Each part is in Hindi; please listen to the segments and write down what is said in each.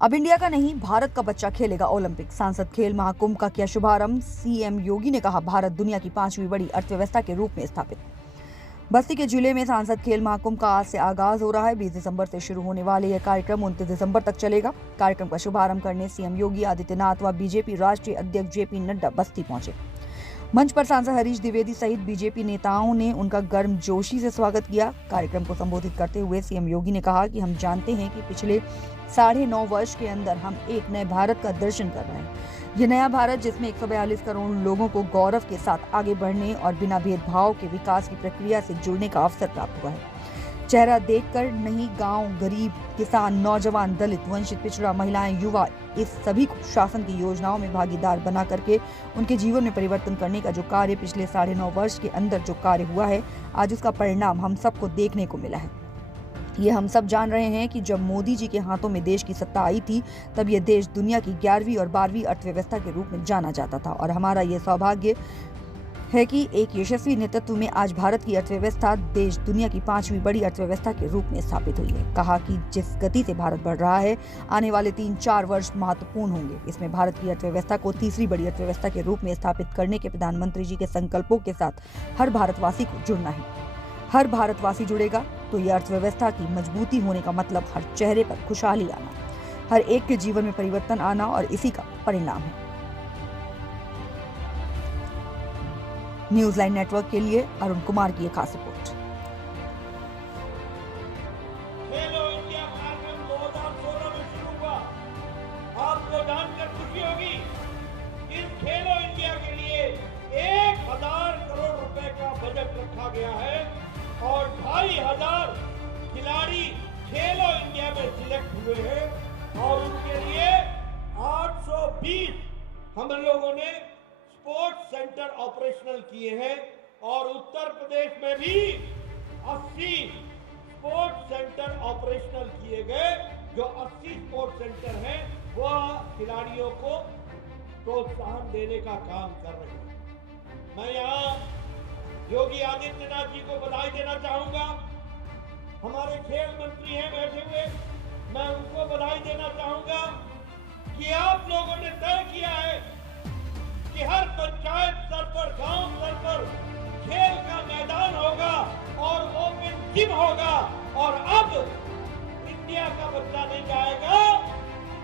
अब इंडिया का नहीं, भारत का बच्चा खेलेगा ओलंपिक। सांसद खेल महाकुंभ का किया शुभारंभ। सीएम योगी ने कहा, भारत दुनिया की 5वीं बड़ी अर्थव्यवस्था के रूप में स्थापित। बस्ती के जिले में सांसद खेल महाकुंभ का आज से आगाज हो रहा है। 20 दिसंबर से शुरू होने वाले यह कार्यक्रम 29 दिसंबर तक चलेगा। कार्यक्रम का शुभारंभ करने सीएम योगी आदित्यनाथ व बीजेपी राष्ट्रीय अध्यक्ष जेपी नड्डा बस्ती पहुंचे। मंच पर सांसद हरीश द्विवेदी सहित बीजेपी नेताओं ने उनका गर्मजोशी से स्वागत किया। कार्यक्रम को संबोधित करते हुए सीएम योगी ने कहा कि हम जानते हैं कि पिछले 9.5 वर्ष के अंदर हम एक नए भारत का दर्शन कर रहे हैं। ये नया भारत जिसमें 142 करोड़ लोगों को गौरव के साथ आगे बढ़ने और बिना भेदभाव के विकास की प्रक्रिया से जुड़ने का अवसर प्राप्त हुआ है। चेहरा देखकर नहीं, गांव, गरीब, किसान, नौजवान, दलित, वंचित, पिछड़ा, महिलाएं, युवा, इस सभी को शासन की योजनाओं में भागीदार बना करके उनके जीवन में परिवर्तन करने का जो कार्य पिछले 9.5 वर्ष के अंदर जो कार्य हुआ है, आज उसका परिणाम हम सबको देखने को मिला है। ये हम सब जान रहे हैं कि जब मोदी जी के हाथों में देश की सत्ता आई थी, तब ये देश दुनिया की 11वीं और 12वीं अर्थव्यवस्था के रूप में जाना जाता था और हमारा ये सौभाग्य है कि एक यशस्वी नेतृत्व में आज भारत की अर्थव्यवस्था देश दुनिया की 5वीं बड़ी अर्थव्यवस्था के रूप में स्थापित हुई है। कहा कि जिस गति से भारत बढ़ रहा है, आने वाले 3-4 वर्ष महत्वपूर्ण होंगे। इसमें भारत की अर्थव्यवस्था को तीसरी बड़ी अर्थव्यवस्था के रूप में स्थापित करने के प्रधानमंत्री जी के संकल्पों के साथ हर भारतवासी को जुड़ना है। हर भारतवासी जुड़ेगा तो यह अर्थव्यवस्था की मजबूती होने का मतलब हर चेहरे पर खुशहाली आना, हर एक के जीवन में परिवर्तन आना और इसी का परिणाम है। न्यूज लाइन नेटवर्क के लिए अरुण कुमार की एक खास रिपोर्ट। खेलो इंडिया कार्यक्रम 2016 में शुरू हुआ। आपको जानकर खुशी होगी, इस खेलो इंडिया के लिए 1000 करोड़ रुपए का बजट रखा गया है और 2500 खिलाड़ी खेलो इंडिया में सिलेक्ट हुए हैं और उनके लिए 820 हम लोगों ने स्पोर्ट्स सेंटर ऑपरेशनल किए हैं और उत्तर प्रदेश में भी 80 स्पोर्ट्स सेंटर ऑपरेशनल किए गए। जो 80 स्पोर्ट्स सेंटर हैं वह खिलाड़ियों को प्रोत्साहन देने का काम कर रहे हैं। मैं यहाँ योगी आदित्यनाथ जी को बधाई देना चाहूंगा। हमारे खेल मंत्री हैं बैठे हुए, मैं उनको बधाई देना चाहूंगा कि आप लोगों ने तय किया है कि हर पंचायत स्तर पर, गांव स्तर पर खेल का मैदान होगा और ओपन जिम होगा और अब इंडिया का बच्चा नहीं जाएगा,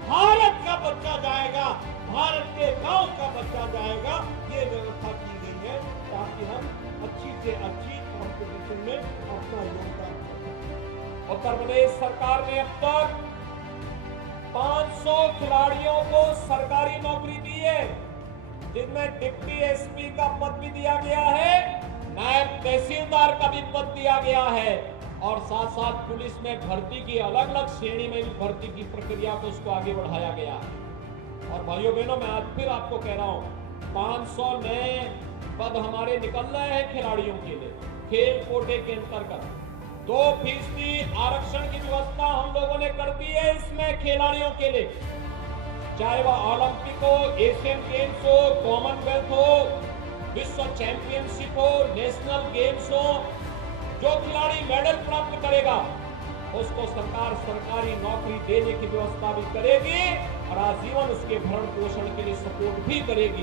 भारत का बच्चा जाएगा, भारत के गांव का बच्चा जाएगा। ये व्यवस्था की गई है ताकि हम अच्छी से अच्छी कॉम्पिटिशन में अपना योगदान करें। उत्तर प्रदेश सरकार ने अब तक 500 खिलाड़ियों को सरकारी नौकरी दी है, जिनमें डिप्टी एसपी का पद भी दिया गया है, नायब तहसीलदार का भी पद दिया गया है और साथ साथ पुलिस में भर्ती की अलग अलग श्रेणी में भी भर्ती की प्रक्रिया को उसको आगे बढ़ाया गया है। और भाइयों बहनों, मैं आज फिर आपको कह रहा हूं, 500 नए पद हमारे निकल रहे हैं खिलाड़ियों के लिए। खेल कोटे के अंतर्गत 2% आरक्षण की व्यवस्था हम लोगों ने कर दी है इसमें खिलाड़ियों के लिए, चाहे वह ओलंपिक हो, एशियन गेम्स हो, कॉमनवेल्थ हो, विश्व चैंपियनशिप हो, नेशनल गेम्स हो। जो खिलाड़ी मेडल प्राप्त करेगा उसको सरकार सरकारी नौकरी देने की व्यवस्था भी करेगी और आजीवन उसके भरण पोषण के लिए सपोर्ट भी करेगी।